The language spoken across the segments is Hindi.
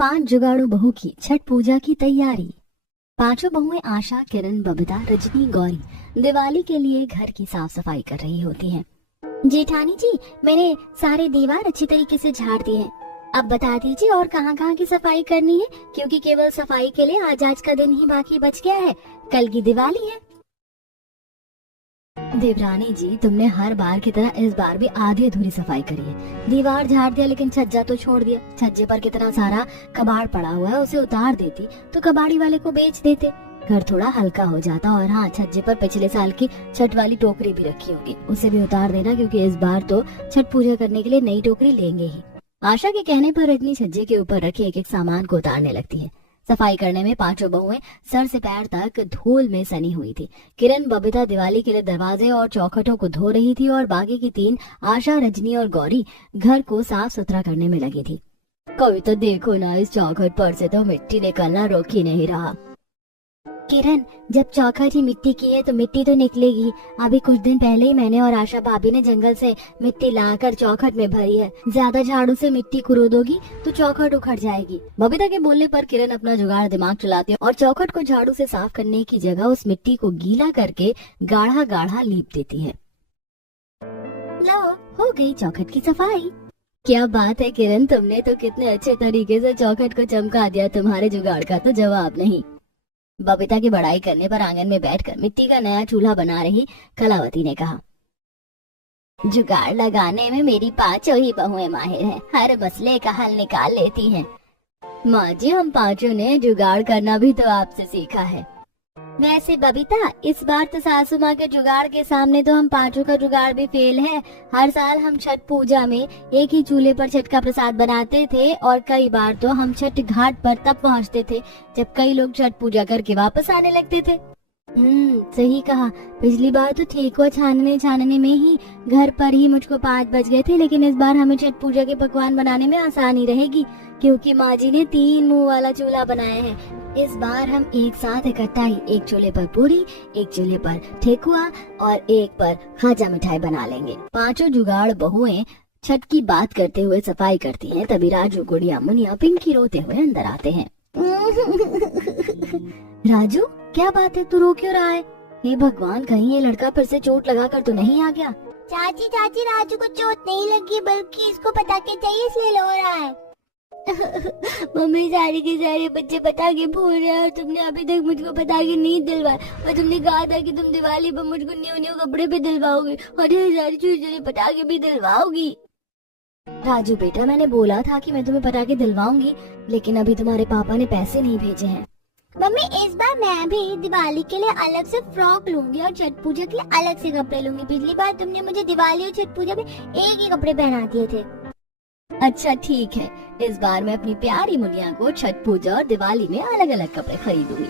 5 जुगाड़ू बहू की छठ पूजा की तैयारी। पांचों बहुएं आशा, किरण, बबीता, रजनी, गौरी दिवाली के लिए घर की साफ सफाई कर रही होती हैं। जेठानी जी, मैंने सारे दीवार अच्छी तरीके से झाड़ दिए हैं। अब बता दीजिए और कहाँ-कहाँ की सफाई करनी है, क्योंकि केवल सफाई के लिए आज का दिन ही बाकी बच गया है। कल की दिवाली है। देवरानी जी, तुमने हर बार की तरह इस बार भी आधी अधूरी सफाई करी है। दीवार झाड़ दिया लेकिन छज्जा तो छोड़ दिया। छज्जे पर कितना सारा कबाड़ पड़ा हुआ है, उसे उतार देती तो कबाड़ी वाले को बेच देते, घर थोड़ा हल्का हो जाता। और हाँ, छज्जे पर पिछले साल की छठ वाली टोकरी भी रखी होगी, उसे भी उतार देना, क्योंकि इस बार तो छठ पूजा करने के लिए नई टोकरी लेंगे ही। आशा के कहने पर रजनी छज्जे के ऊपर रखे एक एक सामान को उतारने लगती है। सफाई करने में पांचों बहुएं सर से पैर तक धूल में सनी हुई थी। किरण, बबीता दिवाली के लिए दरवाजे और चौखटों को धो रही थी और बाकी की 3 आशा, रजनी और गौरी घर को साफ सुथरा करने में लगी थी। कभी तो देखो ना, इस चौखट पर से तो मिट्टी निकलना रोक ही नहीं रहा। किरण, जब चौखट ही मिट्टी की है तो मिट्टी तो निकलेगी। अभी कुछ दिन पहले ही मैंने और आशा भाभी ने जंगल से मिट्टी लाकर चौखट में भरी है। ज्यादा झाड़ू से मिट्टी कुरोदोगी तो चौखट उखड़ जाएगी। बबीता के बोलने पर किरण अपना जुगाड़ दिमाग चलाती है और चौखट को झाड़ू से साफ करने की जगह उस मिट्टी को गीला करके गाढ़ा गाढ़ा लीप देती है। लो, हो गई चौखट की सफाई। क्या बात है किरण, तुमने तो कितने अच्छे तरीके से चौखट को चमका दिया। तुम्हारे जुगाड़ का तो जवाब नहीं। बबीता की बड़ाई करने पर आंगन में बैठकर मिट्टी का नया चूल्हा बना रही कलावती ने कहा, जुगाड़ लगाने में मेरी पांचों ही बहुएं माहिर हैं, हर मसले का हल निकाल लेती हैं। माँ जी, हम पांचों ने जुगाड़ करना भी तो आपसे सीखा है। वैसे बबीता, इस बार तो सासू माँ के जुगाड़ के सामने तो हम पांचों का जुगाड़ भी फेल है। हर साल हम छठ पूजा में एक ही चूल्हे पर छठ का प्रसाद बनाते थे और कई बार तो हम छठ घाट पर तब पहुँचते थे जब कई लोग छठ पूजा करके वापस आने लगते थे। सही कहा। पिछली बार तो ठेकुआ छानने में ही घर पर ही मुझको 5 बज गए थे, लेकिन इस बार हमें छठ पूजा के पकवान बनाने में आसानी रहेगी, क्योंकि माँ जी ने 3 मुंह वाला चूल्हा बनाया है। इस बार हम एक साथ इकट्ठा ही एक चूल्हे पर पूरी, एक चूल्हे पर ठेकुआ और एक पर खाजा मिठाई बना लेंगे। पांचों जुगाड़ बहुएं छठ की बात करते हुए सफाई करती हैं। तभी राजू, गुड़िया, मुनिया, पिंकी रोते हुए अंदर आते हैं। राजू, क्या बात है, तू रो क्यों रहा है? हे भगवान, कहीं ये लड़का फिर से चोट लगा कर तो नहीं आ गया? चाची, राजू को चोट नहीं लगी, बल्कि इसको पटाखे चाहिए इसलिए रो रहा है। मम्मी, सारे के सारे बच्चे पटाखे फोड़ रहे हैं और तुमने अभी तक मुझको पटाखे नहीं दिलवाए, और तुमने कहा था कि तुम दिवाली पर मुझको न्यू कपड़े भी दिलवाओगे और ये सारे छोटे पटाखे भी दिलवाओगी। राजू बेटा, मैंने बोला था कि मैं तुम्हें पटाखे दिलवाऊंगी, लेकिन अभी तुम्हारे पापा ने पैसे नहीं भेजे हैं। मम्मी, इस बार मैं भी दिवाली के लिए अलग से फ्रॉक लूंगी और छठ पूजा के लिए अलग से कपड़े लूंगी। पिछली बार तुमने मुझे दिवाली और छठ पूजा में एक ही कपड़े पहना दिए थे। अच्छा ठीक है, इस बार मैं अपनी प्यारी मुनिया को छठ पूजा और दिवाली में अलग अलग कपड़े खरीदूंगी।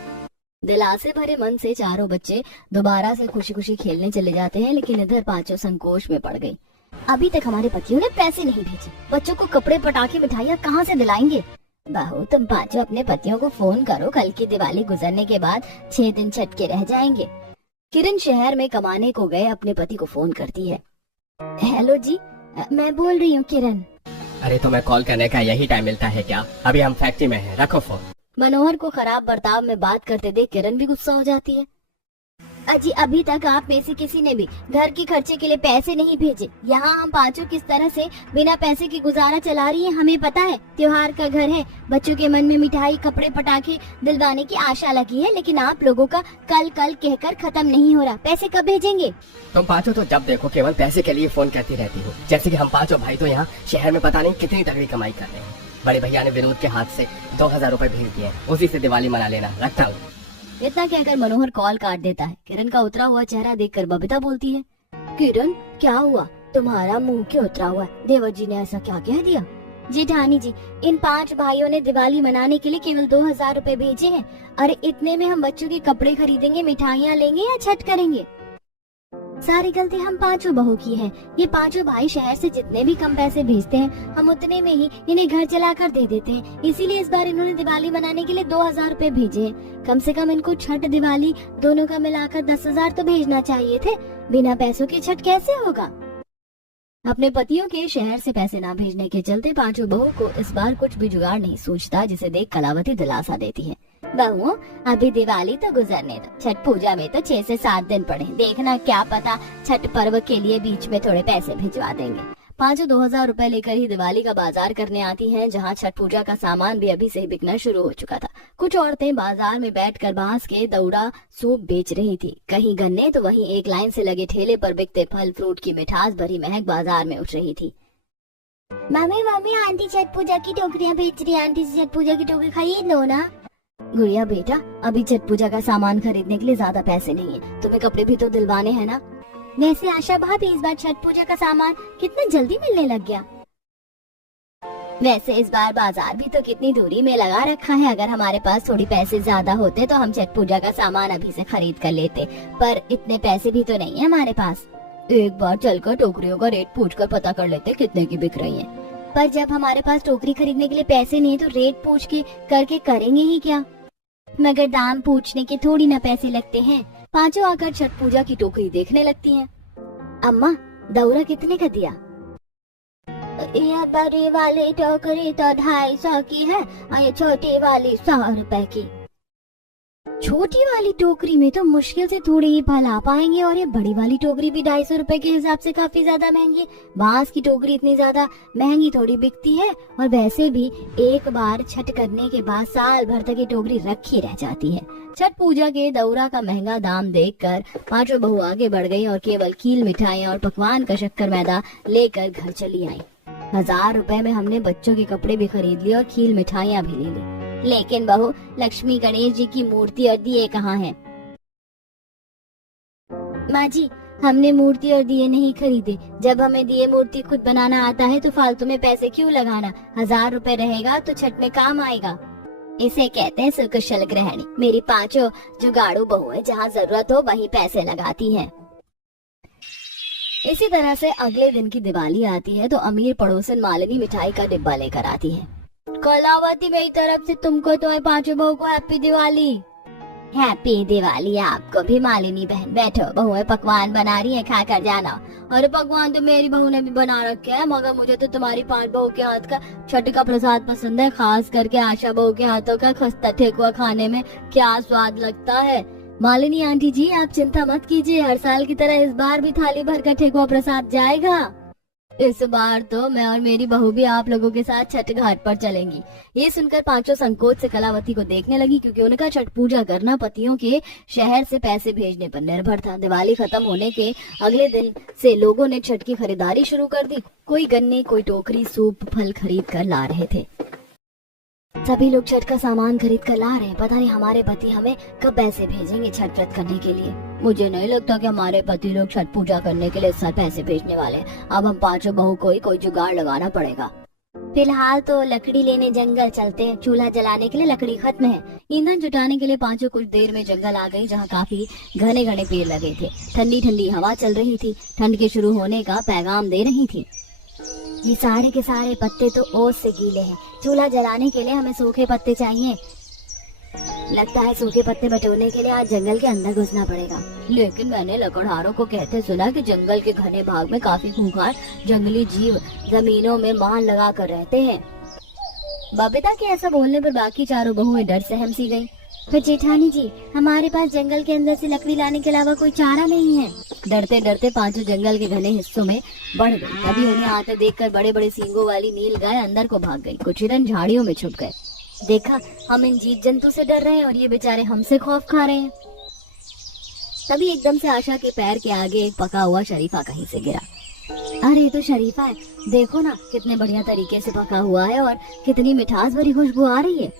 दिलासे भरे मन से चारों बच्चे दोबारा से खुशी खुशी खेलने चले जाते हैं, लेकिन इधर पांचों संकोच में पड़ गई। अभी तक हमारे पतियों ने पैसे नहीं भेजे, बच्चों को कपड़े, पटाखे, मिठाइयाँ कहाँ से दिलाएंगे? बहू, तुम पांचों अपने पतियों को फोन करो, कल की दिवाली गुजरने के बाद 6 दिन छठ के रह जाएंगे। किरण शहर में कमाने को गए अपने पति को फोन करती है। हेलो जी, मैं बोल रही हूँ किरण। अरे, तुम्हें कॉल करने का यही टाइम मिलता है क्या? अभी हम फैक्ट्री में हैं, रखो फोन। मनोहर को खराब बर्ताव में बात करते देख किरण भी गुस्सा हो जाती है। अजी, अभी तक आप में से किसी ने भी घर के खर्चे के लिए पैसे नहीं भेजे। यहाँ हम पांचों किस तरह से बिना पैसे की गुजारा चला रही हैं, हमें पता है। त्योहार का घर है, बच्चों के मन में मिठाई, कपड़े, पटाखे दिलवाने की आशा लगी है, लेकिन आप लोगों का कल कहकर खत्म नहीं हो रहा। पैसे कब भेजेंगे? तुम पांचों तो जब देखो केवल पैसे के लिए फोन करती रहती हो। जैसे कि हम पांचों भाई तो यहाँ शहर में पता नहीं कितनी तगड़ी कमाई कर रहे हैं। बड़े भैया ने विनोद के हाथ से 2000 रुपए भेज दिए, उसी से दिवाली मना लेना, रखता हूँ। इतना कहकर मनोहर कॉल काट देता है। किरण का उतरा हुआ चेहरा देखकर बबीता बोलती है, किरण क्या हुआ? तुम्हारा मुंह क्यों उतरा हुआ है? देवर जी ने ऐसा क्या कह दिया? जेठानी जी, इन 5 भाइयों ने दिवाली मनाने के लिए केवल 2000 रुपए भेजे हैं। अरे, इतने में हम बच्चों के कपड़े खरीदेंगे, मिठाइयाँ लेंगे या छठ करेंगे? सारी गलती हम पांचों बहू की है। ये पांचों भाई शहर से जितने भी कम पैसे भेजते हैं, हम उतने में ही इन्हें घर चलाकर दे देते हैं। इसीलिए इस बार इन्होंने दिवाली मनाने के लिए 2000 रुपए भेजे हैं। कम से कम इनको छठ दिवाली दोनों का मिलाकर 10,000 तो भेजना चाहिए थे। बिना पैसों की छठ कैसे होगा? अपने पतियों के शहर से पैसे ना भेजने के चलते पांचों बहू को इस बार कुछ भी जुगाड़ नहीं सूझता, जिसे देख कलावती दिलासा देती है। बहू अभी दिवाली तो गुजरने दो, छठ पूजा में तो 6 से 7 दिन पड़े, देखना क्या पता छठ पर्व के लिए बीच में थोड़े पैसे भिजवा देंगे। पांचों 2000 रुपए लेकर ही दिवाली का बाजार करने आती हैं, जहां छठ पूजा का सामान भी अभी से ही बिकना शुरू हो चुका था। कुछ औरतें बाजार में बैठकर बांस के दौड़ा सूप बेच रही थी, कहीं गन्ने तो वहीं एक लाइन से लगे ठेले पर बिकते फल फ्रूट की मिठास भरी महक बाजार में उठ रही थी। मम्मी मम्मी आंटी छठ पूजा की टोकरियाँ बेच रही है, आंटी से छठ पूजा की टोकरी खरीद लो ना। गुड़िया बेटा, अभी छठ पूजा का सामान खरीदने के लिए ज्यादा पैसे नहीं है, तुम्हें कपड़े भी तो दिलवाने हैं ना। वैसे आशा भाभी इस बार छठ पूजा का सामान कितना जल्दी मिलने लग गया। वैसे इस बार बाजार भी तो कितनी दूरी में लगा रखा है, अगर हमारे पास थोड़ी पैसे ज्यादा होते तो हम छठ पूजा का सामान अभी से खरीद कर लेते, पर इतने पैसे भी तो नहीं है हमारे पास। एक बार चलकर टोकरियों का रेट पूछकर पता कर लेते कितने की बिक रही है। पर जब हमारे पास टोकरी खरीदने के लिए पैसे नहीं तो रेट पूछ के करके करेंगे ही क्या। मगर दाम पूछने के थोड़ी ना पैसे लगते हैं। पांचों आकर छठ पूजा की टोकरी देखने लगती हैं। अम्मा, दौरा कितने का दिया? ये बड़ी वाली टोकरी तो 250 की है और ये छोटी वाली 100 रुपए की। छोटी वाली टोकरी में तो मुश्किल से थोड़े ही फल आ पाएंगे, और ये बड़ी वाली टोकरी भी 250 रुपए के हिसाब से काफी ज्यादा महंगी। बांस की टोकरी इतनी ज्यादा महंगी थोड़ी बिकती है, और वैसे भी एक बार छठ करने के बाद साल भर तक ये टोकरी रखी रह जाती है। छठ पूजा के दौरा का महंगा दाम देखकर पांचों बहू आगे बढ़ गई और केवल खील मिठाइयाँ और पकवान का शक्कर मैदा लेकर घर चली आई। 1000 रुपए में हमने बच्चों के कपड़े भी खरीद लिए और खील मिठाइयाँ भी ले ली। लेकिन बहू, लक्ष्मी गणेश जी की मूर्ति और दिए कहाँ हैं? माँ जी, हमने मूर्ति और दिए नहीं खरीदे। जब हमें दिए मूर्ति खुद बनाना आता है तो फालतू में पैसे क्यों लगाना। 1000 रुपए रहेगा तो छठ में काम आएगा। इसे कहते हैं सुकुशल गृहिणी। मेरी पांचों जुगाड़ू बहू है, जहाँ जरूरत हो वहीं पैसे लगाती हैं। इसी तरह से अगले दिन की दिवाली आती है तो अमीर पड़ोसन मालिनी मिठाई का डिब्बा लेकर आती है। कलावती, मेरी तरफ से तुमको तुम्हारे पांचों बहू को हैप्पी दिवाली। हैप्पी दिवाली आपको भी मालिनी बहन। बैठो, बहुएं पकवान बना रही है, खा कर जाना। अरे पकवान तो मेरी बहू ने भी बना रखे हैं, मगर मुझे तो तुम्हारी 5 बहू के हाथ का छठ का प्रसाद पसंद है। खास करके आशा बहू के हाथों का खस्ता ठेकुआ खाने में क्या स्वाद लगता है। मालिनी आंटी जी, आप चिंता मत कीजिए, हर साल की तरह इस बार भी थाली भर का ठेकुआ प्रसाद जाएगा। इस बार तो मैं और मेरी बहू भी आप लोगों के साथ छठ घाट पर चलेंगी। ये सुनकर पांचों संकोच से कलावती को देखने लगी, क्योंकि उनका छठ पूजा करना पतियों के शहर से पैसे भेजने पर निर्भर था। दिवाली खत्म होने के अगले दिन से लोगों ने छठ की खरीदारी शुरू कर दी। कोई गन्ने, कोई टोकरी सूप फल खरीद कर ला रहे थे। सभी लोग छठ का सामान खरीद कर ला रहे हैं। पता नहीं हमारे पति हमें कब पैसे भेजेंगे छठ व्रत करने के लिए। मुझे नहीं लगता कि हमारे पति लोग छठ पूजा करने के लिए इस साल पैसे भेजने वाले हैं। अब हम पांचों बहू को ही कोई जुगाड़ लगाना पड़ेगा। फिलहाल तो लकड़ी लेने जंगल चलते हैं, चूल्हा जलाने के लिए लकड़ी खत्म है। ईंधन जुटाने के लिए पांचों कुछ देर में जंगल आ गई, जहाँ काफी घने घने पेड़ लगे थे। ठंडी ठंडी हवा चल रही थी, ठंड के शुरू होने का पैगाम दे रही थी। ये सारे के सारे पत्ते तो ओस से गीले हैं। चूल्हा जलाने के लिए हमें सूखे पत्ते चाहिए। लगता है सूखे पत्ते बटोरने के लिए आज जंगल के अंदर घुसना पड़ेगा। लेकिन मैंने लकड़हारों को कहते सुना कि जंगल के घने भाग में काफी खूंखार जंगली जीव जमीनों में मान लगा कर रहते हैं। बबीता के ऐसा बोलने पर बाकी चारों बहुएं डर से सहम सी गईं। पर जेठानी जी, हमारे पास जंगल के अंदर से लकड़ी लाने के अलावा कोई चारा नहीं है। डरते डरते पांचों जंगल के घने हिस्सों में बढ़ गई। तभी उन्हें आते देखकर बड़े बड़े सींगों वाली नील गाय अंदर को भाग गई। कुछ हिरन झाड़ियों में छुप गए। देखा, हम इन जीव जंतु से डर रहे हैं और ये बेचारे हमसे खौफ खा रहे हैं। तभी एकदम से आशा के पैर के आगे एक पका हुआ शरीफा कहीं से गिरा। अरे ये तो शरीफा है, देखो ना कितने बढ़िया तरीके से पका हुआ है और कितनी मिठास भरी खुशबू आ रही है।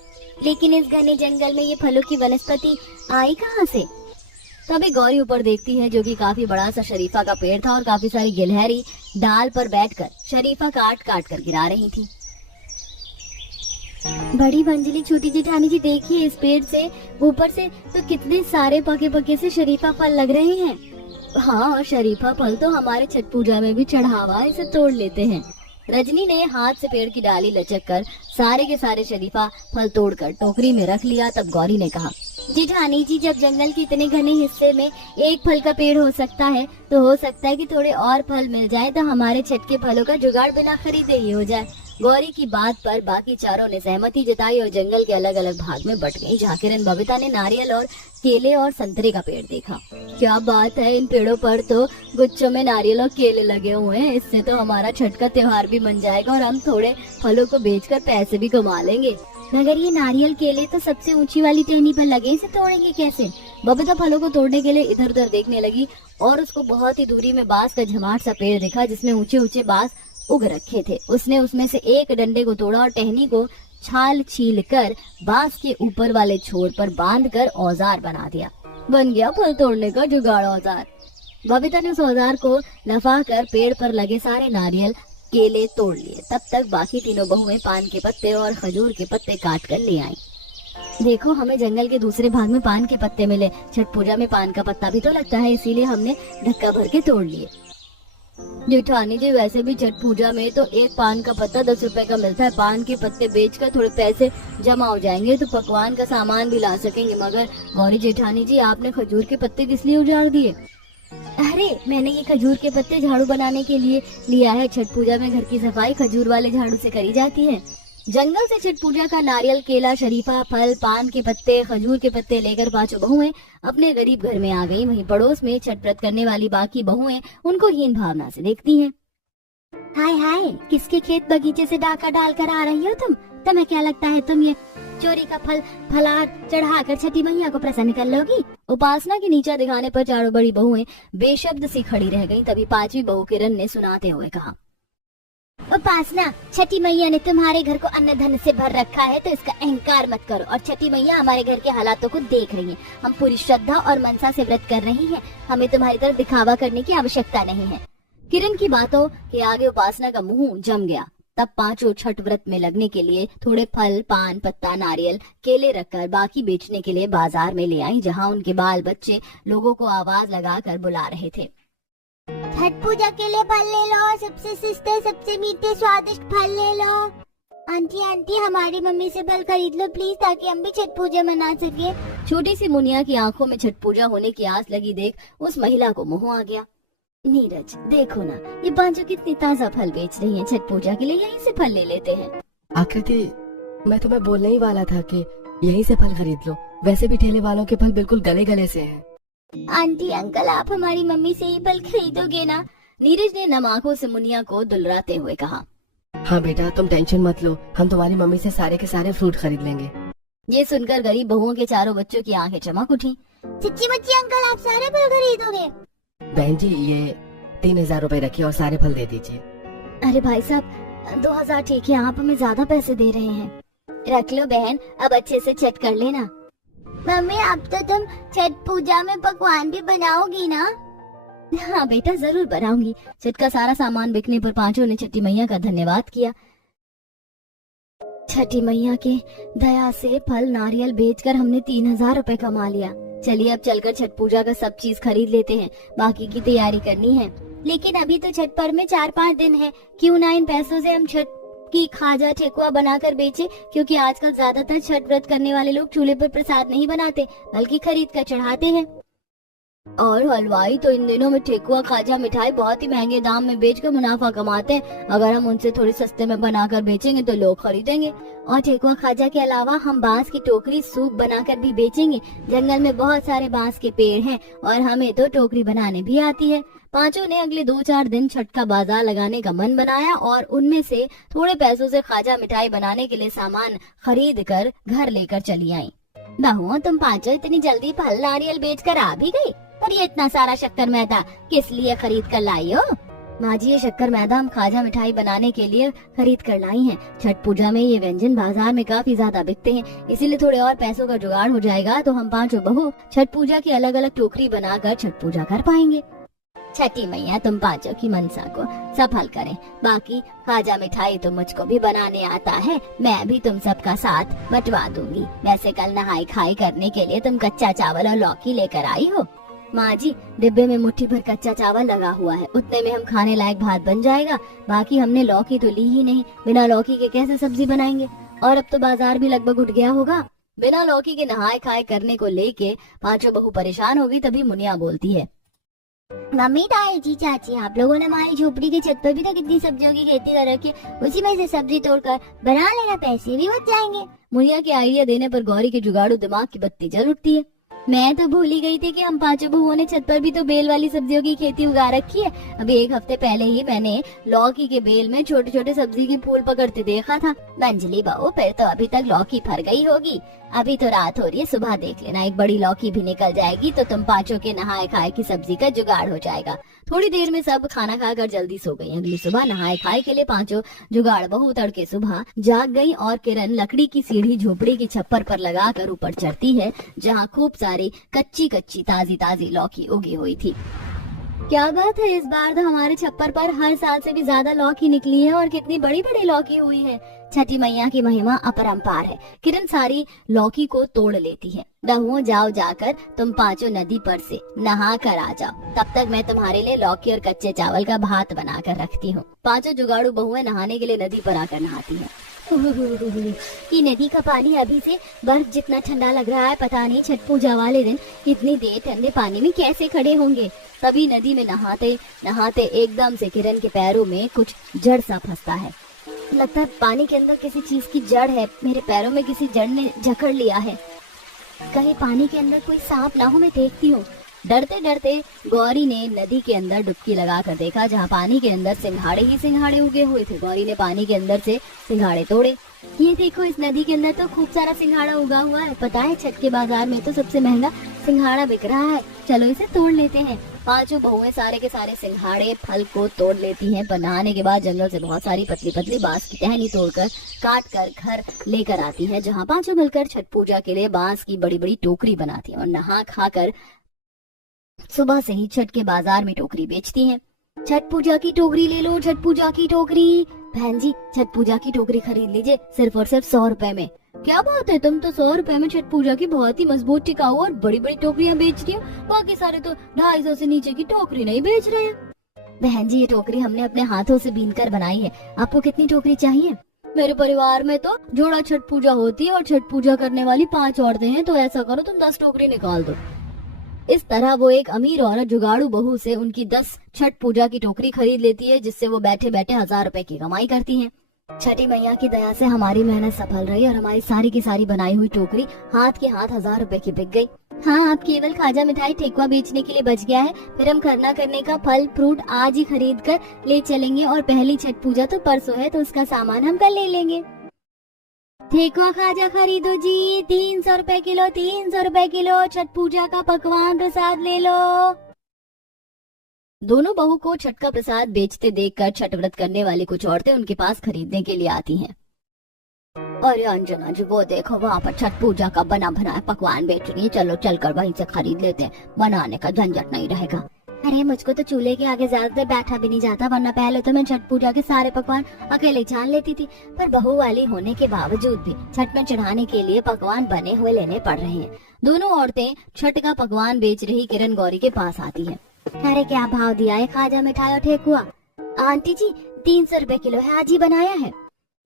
लेकिन इस घने जंगल में ये फलों की वनस्पति आई कहाँ से? तभी गौरी ऊपर देखती है, जो कि काफी बड़ा सा शरीफा का पेड़ था और काफी सारी गिलहरी डाल पर बैठकर शरीफा काट काट कर गिरा रही थी। बड़ी मंजली छोटी जेठानी जी, देखिए इस पेड़ से ऊपर से तो कितने सारे पके पके से शरीफा फल लग रहे हैं। हाँ, और शरीफा फल तो हमारे छठ पूजा में भी चढ़ावा, इसे तोड़ लेते हैं। रजनी ने हाथ से पेड़ की डाली लचक कर सारे के सारे शरीफा फल तोड़कर टोकरी में रख लिया। तब गौरी ने कहा, जेठानी जी, जब जंगल के इतने घने हिस्से में एक फल का पेड़ हो सकता है तो हो सकता है कि थोड़े और फल मिल जाए तो हमारे छठ के फलों का जुगाड़ बिना खरीदे ही हो जाए। गौरी की बात पर बाकी चारों ने सहमति जताई और जंगल के अलग अलग भाग में बट गई। जहाँ किरण बबीता ने नारियल और केले और संतरे का पेड़ देखा। क्या बात है, इन पेड़ों पर तो गुच्छों में नारियल और केले लगे हुए हैं। इससे तो हमारा छठ का त्योहार भी बन जाएगा और हम थोड़े फलों को बेचकर पैसे भी कमा लेंगे। मगर ये नारियल केले तो सबसे ऊंची वाली टहनी पर लगे, इसे तोड़ेंगे कैसे? बबीता फलों को तोड़ने के लिए इधर उधर देखने लगी और उसको बहुत ही दूरी में बांस का झमाट सा पेड़ दिखा जिसमें ऊंचे ऊंचे बांस उग रखे थे। उसने उसमें से एक डंडे को तोड़ा और टहनी को छाल छील कर बांस के ऊपर वाले छोर पर बांधकर औजार बना दिया। बन गया फल तोड़ने का जुगाड़ औजार। बबीता ने उस औजार को लफा कर पेड़ पर लगे सारे नारियल केले तोड़ लिए। तब तक बाकी तीनों बहुएं पान के पत्ते और खजूर के पत्ते काट कर ले आई। देखो, हमें जंगल के दूसरे भाग में पान के पत्ते मिले। छठ पूजा में पान का पत्ता भी तो लगता है, इसीलिए हमने ढक्का भर के तोड़ लिए। जेठानी जी, वैसे भी छठ पूजा में तो एक पान का पत्ता 10 रुपए का मिलता है। पान के पत्ते बेचकर थोड़े पैसे जमा हो जाएंगे तो पकवान का सामान भी ला सकेंगे। मगर गौरी जेठानी जी, आपने खजूर के पत्ते किस लिए उजाड़ दिए? अरे, मैंने ये खजूर के पत्ते झाड़ू बनाने के लिए लिया है। छठ पूजा में घर की सफाई खजूर वाले झाड़ू से करी जाती है। जंगल से छठ पूजा का नारियल, केला, शरीफा, फल, पान के पत्ते, खजूर के पत्ते लेकर पांचों बहुएं अपने गरीब घर में आ गई। वहीं पड़ोस में छठ व्रत करने वाली बाकी बहुएं उनको हीन भावना से देखती हैं। हाय हाय, किसके खेत बगीचे से डाका डाल कर आ रही हो तुम? तुम्हें क्या लगता है तुम ये चोरी का फलार चढ़ाकर छठी मैया को प्रसन्न कर लोगी? उपासना की नीचा दिखाने पर चारों बड़ी बहुएं बेशब्द सी खड़ी रह गईं। तभी पांचवी बहू किरण ने सुनाते हुए कहा, उपासना, छठी मैया ने तुम्हारे घर को अन्न धन से भर रखा है तो इसका अहंकार मत करो। और छठी मैया हमारे घर के हालातों को देख रही है। हम पूरी श्रद्धा और मनसा से व्रत कर रही हैं। हमें तुम्हारी तरफ दिखावा करने की आवश्यकता नहीं है। किरण की बातों के आगे उपासना का मुंह जम गया। तब पांचों छठ व्रत में लगने के लिए थोड़े फल, पान, पत्ता, नारियल, केले रखकर बाकी बेचने के लिए बाजार में ले आई, जहां उनके बाल बच्चे लोगों को आवाज लगाकर बुला रहे थे। छठ पूजा के लिए फल ले लो, सबसे सस्ते, सबसे मीठे, स्वादिष्ट फल ले लो। आंटी आंटी, हमारी मम्मी से फल खरीद लो प्लीज, ताकि हम भी छठ पूजा मना सके। छोटी सी मुनिया की आंखों में छठ पूजा होने की आस लगी देख उस महिला को मोह आ गया। नीरज, देखो ना, ये पांचों कितनी ताजा फल बेच रही हैं। छठ पूजा के लिए यहीं से फल ले लेते हैं। आकृति, मैं तुम्हें बोलने ही वाला था कि यहीं से फल खरीद लो। वैसे भी ठेले वालों के फल बिल्कुल गले गले से हैं। आंटी अंकल, आप हमारी मम्मी से ही फल खरीदोगे ना? नीरज ने नम आंखों से मुनिया को दुलराते हुए कहा। हाँ बेटा, तुम टेंशन मत लो, हम तुम्हारी मम्मी से सारे के सारे फ्रूट खरीद लेंगे। ये सुनकर गरीब बहुओं के चारों बच्चों की आंखें चमक उठी। सच्ची मुच्ची अंकल, आप सारे फल खरीदोगे? बहन जी, ये 3000 रुपए रखिए और सारे फल दे दीजिए। अरे भाई साहब, 2000 ठीक है, आप हमें ज्यादा पैसे दे रहे हैं। रख लो बहन, अब अच्छे से छठ कर लेना। मम्मी, अब तो तुम छठ पूजा में पकवान भी बनाओगी ना? हाँ बेटा, जरूर बनाऊंगी। छठ का सारा सामान बिकने पर पांचों ने छठी मैया का धन्यवाद किया। छठी मैया के दया से फल नारियल बेचकर हमने 3000 रुपए कमा लिया। चलिए अब चलकर छठ पूजा का सब चीज खरीद लेते हैं, बाकी की तैयारी करनी है। लेकिन अभी तो छठ पर्व में 4-5 दिन है, क्यों ना इन पैसों से हम छठ की खाजा ठेकुआ बनाकर बेचे? क्योंकि आजकल ज्यादातर छठ व्रत करने वाले लोग चूल्हे पर प्रसाद नहीं बनाते बल्कि खरीद कर चढ़ाते हैं। और हलवाई तो इन दिनों में ठेकुआ, खाजा, मिठाई बहुत ही महंगे दाम में बेचकर मुनाफा कमाते हैं। अगर हम उनसे थोड़ी सस्ते में बनाकर बेचेंगे तो लोग खरीदेंगे। और ठेकुआ खाजा के अलावा हम बांस की टोकरी सूप बनाकर भी बेचेंगे। जंगल में बहुत सारे बांस के पेड़ हैं और हमें तो टोकरी बनाने भी आती है। पांचों ने अगले 2-4 दिन छठ का बाजार लगाने का मन बनाया और उनमें से थोड़े पैसों से खाजा, मिठाई बनाने के लिए सामान खरीद कर घर लेकर चली आई। बहुओं, तुम पांचों इतनी जल्दी फल नारियल बेचकर आ भी गई, पर ये इतना सारा शक्कर मैदा किस लिए खरीद कर लाई हो? माँ जी, ये शक्कर मैदा हम खाजा मिठाई बनाने के लिए खरीद कर लाई हैं। छठ पूजा में ये व्यंजन बाजार में काफी ज्यादा बिकते हैं, इसीलिए थोड़े और पैसों का जुगाड़ हो जाएगा तो हम पांचों बहू छठ पूजा की अलग अलग टोकरी बनाकर छठ पूजा कर पाएंगे। छठी मैया तुम पांचों की मनसा को सफल करें। बाकी खाजा मिठाई तो मुझको भी बनाने आता है, मैं भी तुम सबका साथ बंटवा दूंगी। वैसे कल नहाई खाई करने के लिए तुम कच्चा चावल और लौकी लेकर आई हो? माँ जी, डिब्बे में मुट्ठी भर कच्चा चावल लगा हुआ है, उतने में हम खाने लायक भात बन जाएगा। बाकी हमने लौकी तो ली ही नहीं, बिना लौकी के कैसे सब्जी बनाएंगे? और अब तो बाजार भी लगभग उठ गया होगा। बिना लौकी के नहाए खाए करने को लेके पांचों बहू परेशान हो गई। तभी मुनिया बोलती है, मम्मी, ताई जी, चाची, आप लोगों ने हमारी झोपड़ी की छत पर भी तो कितनी सब्जियों की खेती कर रखी है, उसी में से सब्जी तोड़कर बना लेना, पैसे भी बच जाएंगे। मुनिया के आइडिया देने पर गौरी के जुगाड़ू दिमाग की बत्ती जल उठती है। मैं तो भूल ही गई थी कि हम पांचों बहुओं ने छत पर भी तो बेल वाली सब्जियों की खेती उगा रखी है। अभी 1 हफ्ते पहले ही मैंने लौकी के बेल में छोटे छोटे सब्जी के फूल पकड़ते देखा था। अंजलि बहू, फिर तो अभी तक लौकी फर गई होगी। अभी तो रात हो रही है, सुबह देख लेना, एक बड़ी लौकी भी निकल जाएगी तो तुम पांचों के नहाए खाए की सब्जी का जुगाड़ हो जाएगा। थोड़ी देर में सब खाना खाकर जल्दी सो गई। अगली सुबह नहाए खाए के लिए पांचों जुगाड़ बहू तड़के सुबह जाग गई और किरण लकड़ी की सीढ़ी झोपड़ी की छप्पर पर लगाकर ऊपर चढ़ती है, जहाँ खूब सारी कच्ची कच्ची ताजी ताजी लौकी उगी हुई थी। क्या बात है, इस बार तो हमारे छप्पर पर हर साल से भी ज्यादा लौकी निकली है और कितनी बड़ी बड़ी लौकी हुई है। छठी मैया की महिमा अपरंपार है। किरण सारी लौकी को तोड़ लेती है। बहुओं, जाओ जाकर तुम पांचों नदी पर से नहा कर आ जाओ, तब तक मैं तुम्हारे लिए लौकी और कच्चे चावल का भात बना कर रखती हूँ। पांचों जुगाड़ू बहुएं नहाने के लिए नदी पर आकर नहाती हैं। ये नदी का पानी अभी से बर्फ जितना ठंडा लग रहा है। पता नहीं छठ पूजा वाले दिन इतनी देर ठंडे पानी में कैसे खड़े होंगे। तभी नदी में नहाते नहाते एकदम से किरण के पैरों में कुछ जड़ सा फंसता है। लगता है पानी के अंदर किसी चीज की जड़ है। मेरे पैरों में किसी जड़ ने जकड़ लिया है। कहीं पानी के अंदर कोई सांप ना हो, मैं देखती हूँ। डरते डरते गौरी ने नदी के अंदर डुबकी लगाकर देखा, जहाँ पानी के अंदर सिंघाड़े ही सिंघाड़े उगे हुए थे। गौरी ने पानी के अंदर से सिंघाड़े तोड़े। ये देखो, इस नदी के अंदर तो खूब सारा सिंघाड़ा उगा हुआ है। पता है, छठ के बाजार में तो सबसे महंगा सिंघाड़ा बिक रहा है। चलो इसे तोड़ लेते हैं। पांचों बहुएं सारे के सारे सिंघाड़े फल को तोड़ लेती हैं, पर नहाने के बाद जंगल से बहुत सारी पतली पतली बांस की टहनी तोड़कर काट कर घर लेकर आती है, जहाँ पांचों मिलकर छठ पूजा के लिए बांस की बड़ी बड़ी टोकरी बनाती हैं और नहा खाकर सुबह से ही छठ के बाजार में टोकरी बेचती हैं। छठ पूजा की टोकरी ले लो, छठ पूजा की टोकरी। बहन जी, छठ पूजा की टोकरी खरीद लीजिए, सिर्फ और सिर्फ 100 रुपए में। क्या बात है, तुम तो 100 रुपए में छठ पूजा की बहुत ही मजबूत, टिकाऊ और बड़ी बड़ी टोकरियां बेच रही हो। बाकी सारे तो 250 से नीचे की टोकरी नहीं बेच रहे हैं। बहन जी, ये टोकरी हमने अपने हाथों से बीन कर बनाई है। आपको कितनी टोकरी चाहिए? मेरे परिवार में तो जोड़ा छठ पूजा होती है और छठ पूजा करने वाली 5 औरतें हैं, तो ऐसा करो तुम 10 टोकरी निकाल दो। इस तरह वो एक अमीर औरत जुगाड़ू बहू से उनकी 10 छठ पूजा की टोकरी खरीद लेती है, जिससे वो बैठे बैठे 1000 रुपए की कमाई करती हैं। छठी मैया की दया से हमारी मेहनत सफल रही और हमारी सारी की सारी बनाई हुई टोकरी हाथ के हाथ 1000 रुपए की बिक गई। हाँ, आप केवल खाजा मिठाई ठेकुआ बेचने के लिए बच गया है। फिर हम खरना करने का फल फ्रूट आज ही खरीद कर ले चलेंगे और पहली छठ पूजा तो परसों है, तो उसका सामान हम कल ले लेंगे। ठेकुआ खाजा खरीदो जी, 300 रुपए किलो, 300 रुपए किलो। छठ पूजा का पकवान प्रसाद ले लो। दोनों बहू को छठ का प्रसाद बेचते देखकर छठ व्रत करने वाली कुछ औरतें उनके पास खरीदने के लिए आती हैं। अरे अंजना जी, वो देखो वहाँ पर छठ पूजा का बना बनाया पकवान बेच रही है। चलो चलकर वहीं से खरीद लेते हैं, बनाने का झंझट नहीं रहेगा। अरे मुझको तो चूल्हे के आगे ज्यादा देर बैठा भी नहीं जाता, वरना पहले तो मैं छठ पूजा के सारे पकवान अकेले जान लेती थी। पर बहू वाली होने के बावजूद भी छठ में चढ़ाने के लिए पकवान बने हुए लेने पड़ रहे हैं। दोनों औरतें छठ का पकवान बेच रही किरण गौरी के पास आती है। अरे क्या भाव दिया है खाजा मिठाई और ठेकुआ? आंटी जी, 300 रुपए किलो है, आज ही बनाया है।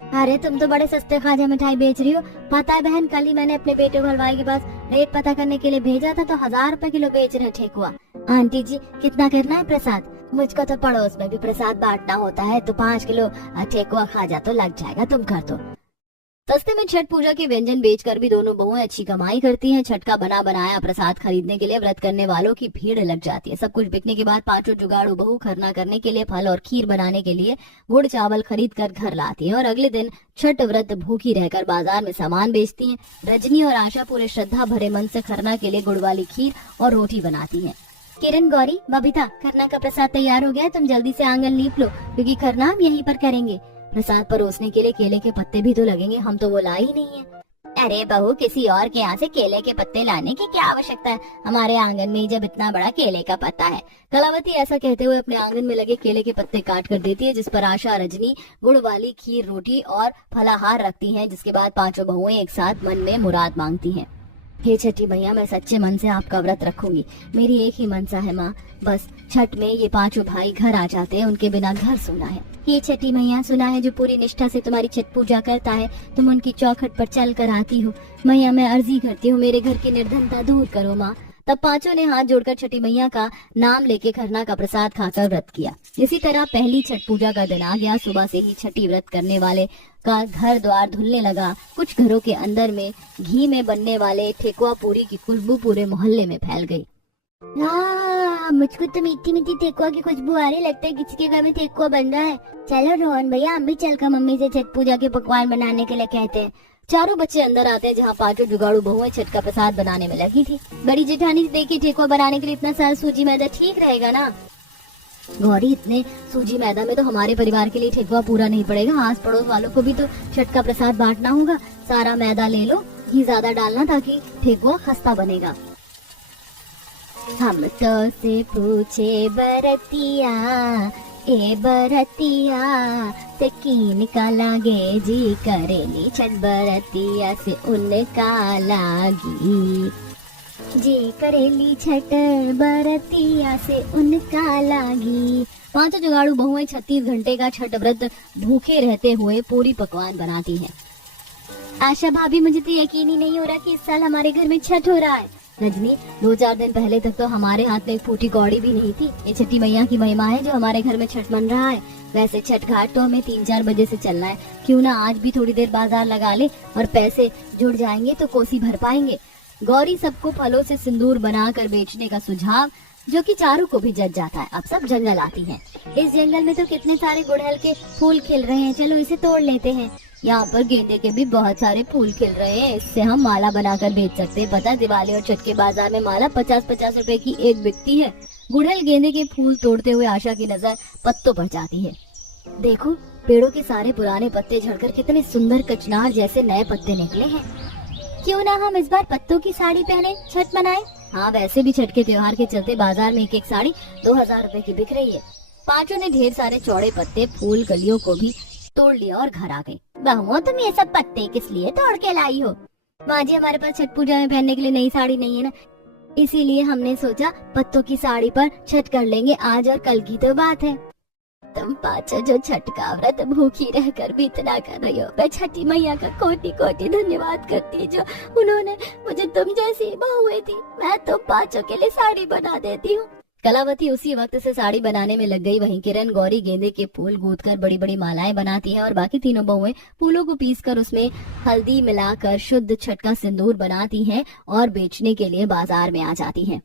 अरे तुम तो बड़े सस्ते खाजा मिठाई बेच रही हो। पता है बहन, कल ही मैंने अपने बेटे को हलवाई के पास रेट पता करने के लिए भेजा था, तो 1000 रुपए किलो बेच रहे ठेकुआ। आंटी जी, कितना करना है प्रसाद? मुझको तो पड़ोस में भी प्रसाद बांटना होता है, तो 5 किलो ठेकुआ खाजा तो लग जाएगा, तुम कर दो। सस्ते में छठ पूजा के व्यंजन बेचकर भी दोनों बहुएं अच्छी कमाई करती हैं। छठ का बना बनाया प्रसाद खरीदने के लिए व्रत करने वालों की भीड़ लग जाती है। सब कुछ बिकने के बाद पांचों जुगाड़ू बहू खरना करने के लिए फल और खीर बनाने के लिए गुड़ चावल खरीद कर घर लाती हैं और अगले दिन छठ व्रत भूखी रहकर बाजार में सामान बेचती हैं। रजनी और आशा पूरे श्रद्धा भरे मन से खरना के लिए गुड़ वाली खीर और रोटी बनाती हैं। किरण, गौरी, बबीता, खरना का प्रसाद तैयार हो गया है, तुम जल्दी से आंगन लीप लो, क्योंकि खरना हम यहीं पर करेंगे। प्रसाद परोसने के लिए केले के पत्ते भी तो लगेंगे, हम तो वो ला ही नहीं है। अरे बहू, किसी और के यहाँ से केले के पत्ते लाने की क्या आवश्यकता है? हमारे आंगन में जब इतना बड़ा केले का पत्ता है। कलावती ऐसा कहते हुए अपने आंगन में लगे केले के पत्ते काट कर देती है, जिस पर आशा रजनी गुड़ वाली खीर रोटी और फलाहार रखती हैं, जिसके बाद पांचों बहुएं एक साथ मन में मुराद मांगती हैं। हे छठी मैया, मैं सच्चे मन से आपका व्रत रखूंगी। मेरी एक ही मनसा है माँ, बस छठ में ये पांचों भाई घर आ जाते हैं, उनके बिना घर सुना है। ये छठी मैया, सुना है जो पूरी निष्ठा से तुम्हारी छठ पूजा करता है, तुम उनकी चौखट पर चल कर आती हो। मैया मैं अर्जी करती हूँ, मेरे घर की निर्धनता दूर करो माँ। तब पांचों ने हाथ जोड़कर छठी मैया का नाम लेके खरना का प्रसाद खाकर व्रत किया। इसी तरह पहली छठ पूजा का दिन आ गया। सुबह से ही छठी व्रत करने वाले का घर द्वार धुलने लगा। कुछ घरों के अंदर में घी में बनने वाले ठेकुआ पूरी की खुशबू पूरे मोहल्ले में फैल गई। मुझको तो मीठी मीठी ठेकुआ की खुशबू आ रही, लगता है किसी के घर में ठेकुआ बन रहा है। चलो रोहन भैया, हम भी चलकर मम्मी से छठ पूजा के पकवान बनाने के लिए कहते हैं। चारों बच्चे अंदर आते हैं, जहाँ पांचों जुगाड़ू बहुएं छठ का प्रसाद बनाने में लगी थी। बड़ी जेठानी देखी ठेकुआ बनाने के लिए इतना सारा सूजी मैदा ठीक रहेगा ना? गौरी, इतने सूजी मैदा में तो हमारे परिवार के लिए ठेकुआ पूरा नहीं पड़ेगा। आस पड़ोस वालों को भी तो छठ का प्रसाद बांटना होगा। सारा मैदा ले लो, घी ज्यादा डालना ताकि ठेकुआ खस्ता बनेगा। हम तो से पूछे बरतिया, ए बरतिया से कीन का लागे जी, करेली छठ बरतिया से उनका लागी जी, करेली छठ बरतिया से उनका लागी। पांचों जुगाड़ू बहुएं 36 घंटे का छठ व्रत भूखे रहते हुए पूरी पकवान बनाती हैं। आशा भाभी, मुझे तो यकीन ही नहीं हो रहा कि इस साल हमारे घर में छठ हो रहा है। रजनी, 2-4 दिन पहले तक तो हमारे हाथ में एक फूटी कौड़ी भी नहीं थी। ये छठी मैया की महिमा है जो हमारे घर में छठ मन रहा है। वैसे छठ घाट तो हमें 3-4 बजे से चलना है। क्यों ना आज भी थोड़ी देर बाजार लगा ले और पैसे जुड़ जाएंगे तो कोसी भर पाएंगे। गौरी सबको फलों से सिंदूर बनाकर बेचने का सुझाव, जो कि चारू को भी जच जाता है। अब सब जंगल आती हैं। इस जंगल में तो कितने सारे गुड़हल के फूल खिल रहे हैं, चलो इसे तोड़ लेते हैं। यहाँ पर गेंदे के भी बहुत सारे फूल खिल रहे हैं, इससे हम माला बनाकर बेच सकते हैं। पता, दिवाली और छठ के बाजार में माला 50-50 रुपए की एक बिकती है। गुड़हल गेंदे के फूल तोड़ते हुए आशा की नजर पत्तों पर जाती है। देखो, पेड़ों के सारे पुराने पत्ते झड़कर कितने सुंदर कचनार जैसे नए पत्ते निकले हैं। क्यों ना हम इस बार पत्तों की साड़ी पहने छठ मनाएं? हाँ, वैसे भी छठ के त्योहार के चलते बाजार में एक साड़ी 2000 रुपए की बिक रही है। पांचों ने ढेर सारे चौड़े पत्ते, फूल, कलियों को भी तोड़ लिया और घर आ गई। बहुओं, तुम ये सब पत्ते किस लिए तोड़ के लाई हो? माँ जी, हमारे पास छठ पूजा में पहनने के लिए नई साड़ी नहीं है ना, इसीलिए हमने सोचा पत्तों की साड़ी पर छठ कर लेंगे। आज और कल की तो बात है। तुम पांचों जो छठ का व्रत भूखी रहकर भी इतना कर रही हो, मैं छठी मैया का कोटि कोटि धन्यवाद करती जो उन्होंने मुझे तुम जैसी बहुएं दी। मैं तो पांचों के लिए साड़ी बना देती हूँ। कलावती उसी वक्त से साड़ी बनाने में लग गई। वहीं किरण, गौरी गेंदे के फूल गूंथकर बड़ी बड़ी मालाएं बनाती है और बाकी तीनों बहुएं फूलों को पीसकर उसमें हल्दी मिलाकर शुद्ध छठ का सिंदूर बनाती हैं और बेचने के लिए बाजार में आ जाती हैं।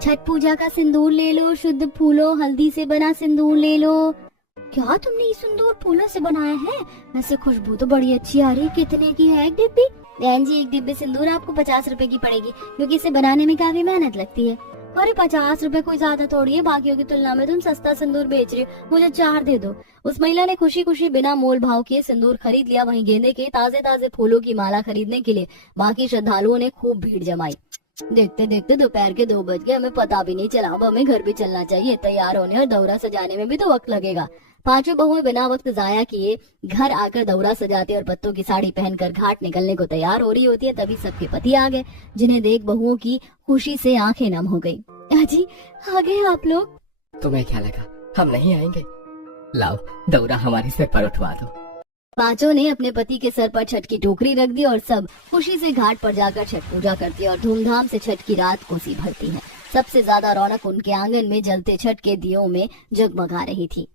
छठ पूजा का सिंदूर ले लो, शुद्ध फूलों हल्दी से बना सिंदूर ले लो। क्या तुमने ये सिंदूर फूलों से बनाया है? वैसे खुशबू तो बड़ी अच्छी आ रही है। कितने की है एक डिब्बी? बहन जी, एक डिब्बी सिंदूर आपको 50 रुपए की पड़ेगी, क्योंकि इसे बनाने में काफी मेहनत लगती है। अरे 50 रुपए कोई ज्यादा थोड़ी है, बाकियों की तुलना में तुम सस्ता सिंदूर बेच रही हो, मुझे 4 दे दो। उस महिला ने खुशी खुशी बिना मोल भाव किए सिंदूर खरीद लिया। वहीं गेंदे के ताजे ताजे फूलों की माला खरीदने के लिए बाकी श्रद्धालुओं ने खूब भीड़ जमाई। देखते देखते दोपहर के 2 बज गए, हमें पता भी नहीं चला। अब हमें घर भी चलना चाहिए। तैयार होने और दौरा सजाने में भी तो वक्त लगेगा। पांचों बहुएं बिना वक्त जाया किए घर आकर दौरा सजाते और पत्तों की साड़ी पहनकर घाट निकलने को तैयार हो रही होती है। तभी सबके पति आ गए, जिन्हें देख बहुओं की खुशी से आंखें नम हो गई। अजी, आ गए आप लोग? तुम्हें क्या लगा हम नहीं आएंगे? लाओ, दौरा हमारे सिर पर उठवा दो। पांचों ने अपने पति के सर पर छठ की टोकरी रख दी और सब खुशी से घाट पर जाकर छठ पूजा करती है और धूमधाम से छठ की रात कोसी भरती है। सबसे ज्यादा रौनक उनके आंगन में जलते छठ के दियों में जगमगा रही थी।